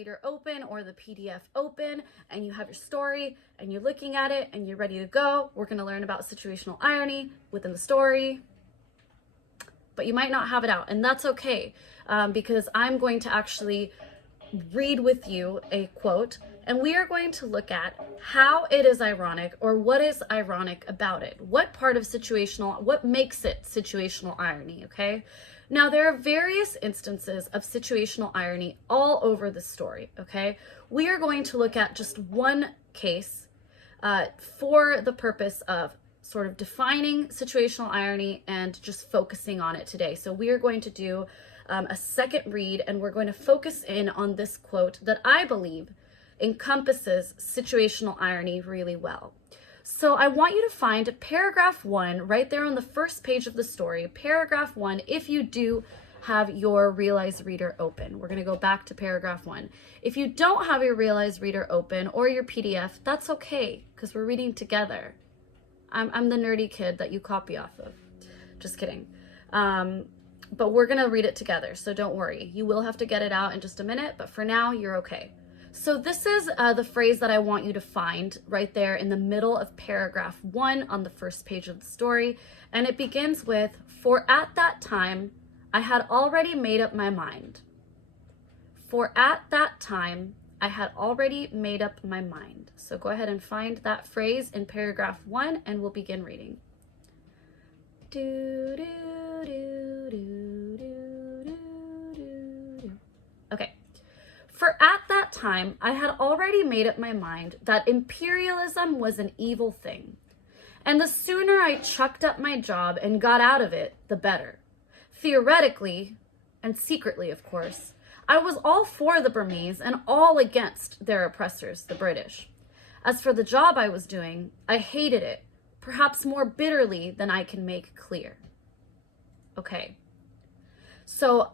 Reader open or the PDF open, and you have your story and you're looking at it and you're ready to go. We're going to learn about situational irony within the story, but you might not have it out, and that's okay, because I'm going to actually read with you a quote, and we are going to look at how it is ironic, or what is ironic about it. What makes it situational irony, okay? Now, there are various instances of situational irony all over the story, okay? We are going to look at just one case for the purpose of sort of defining situational irony and just focusing on it today. So we are going to do a second read, and we're going to focus in on this quote that I believe encompasses situational irony really well. So I want you to find paragraph 1 right there on the first page of the story. Paragraph 1, if you do have your Realize Reader open. We're going to go back to paragraph 1. If you don't have your Realize Reader open or your PDF, that's okay, because we're reading together. I'm the nerdy kid that you copy off of. Just kidding. But we're going to read it together, so don't worry. You will have to get it out in just a minute, but for now, you're okay. So this is the phrase that I want you to find right there in the middle of paragraph 1 on the first page of the story. And it begins with, "For at that time, I had already made up my mind." For at that time, I had already made up my mind. So go ahead and find that phrase in paragraph 1, and we'll begin reading. Do, do, do, do, do, do, do. Okay. For at that time, I had already made up my mind that imperialism was an evil thing. And the sooner I chucked up my job and got out of it, the better. Theoretically, and secretly, of course, I was all for the Burmese and all against their oppressors, the British. As for the job I was doing, I hated it, perhaps more bitterly than I can make clear. Okay, so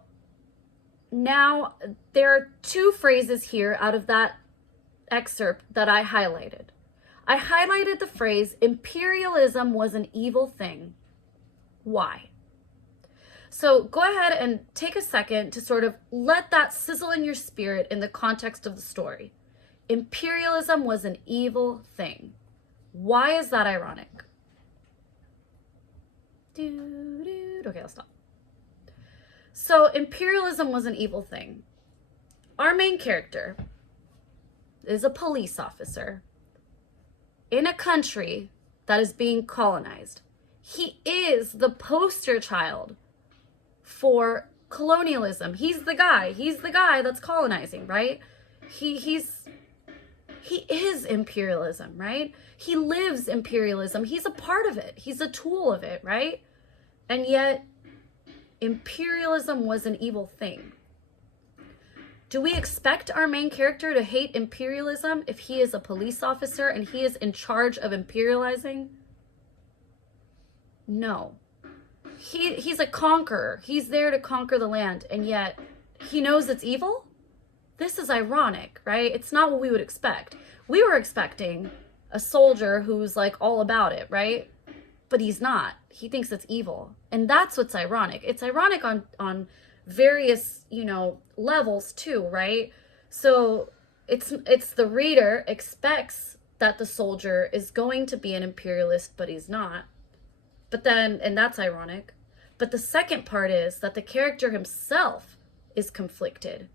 now there are two phrases here out of that excerpt that I highlighted. I highlighted the phrase, imperialism was an evil thing. Why? So go ahead and take a second to sort of let that sizzle in your spirit in the context of the story. Imperialism was an evil thing. Why is that ironic? Okay, I'll stop. So imperialism was an evil thing. Our main character is a police officer in a country that is being colonized. He is the poster child for colonialism. He's the guy that's colonizing, right? He is imperialism, right? He lives imperialism. He's a part of it. He's a tool of it, right? And yet imperialism was an evil thing. Do we expect our main character to hate imperialism if he is a police officer and he is in charge of imperializing? No. He's a conqueror. He's there to conquer the land, and yet he knows it's evil? This is ironic, right? It's not what we would expect. We were expecting a soldier who's like all about it, right? But he's not. He thinks it's evil. And that's what's ironic. It's ironic on various, levels too, right? So it's the reader expects that the soldier is going to be an imperialist, but he's not. But then, and that's ironic. But the second part is that the character himself is conflicted.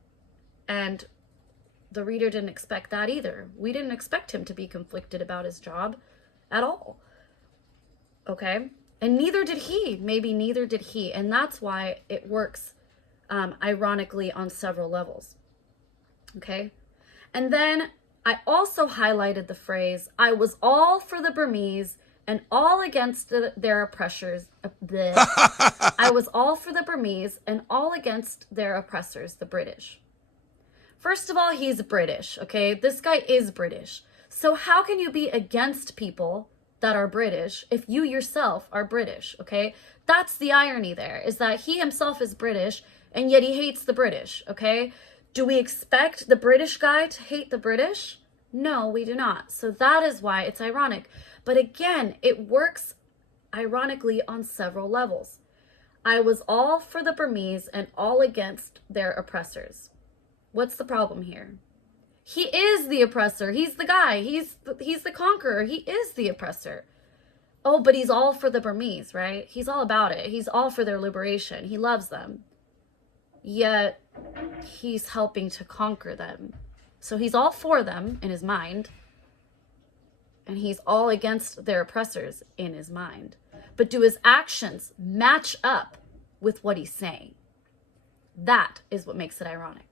And the reader didn't expect that either. We didn't expect him to be conflicted about his job at all. Okay? And neither did he. Maybe neither did he. And that's why it works ironically on several levels. Okay? And then I also highlighted the phrase, I was all for the Burmese and all against their oppressors. I was all for the Burmese and all against their oppressors, the British. First of all, he's British, okay? This guy is British. So how can you be against people that are British if you yourself are British, okay? That's the irony there, is that he himself is British and yet he hates the British, okay? Do we expect the British guy to hate the British? No, we do not. So that is why it's ironic. But again, it works ironically on several levels. I was all for the Burmese and all against their oppressors. What's the problem here? He is the oppressor. He's the guy. He's the conqueror. He is the oppressor. Oh, but he's all for the Burmese, right? He's all about it. He's all for their liberation. He loves them. Yet he's helping to conquer them. So he's all for them in his mind, and he's all against their oppressors in his mind. But do his actions match up with what he's saying? That is what makes it ironic.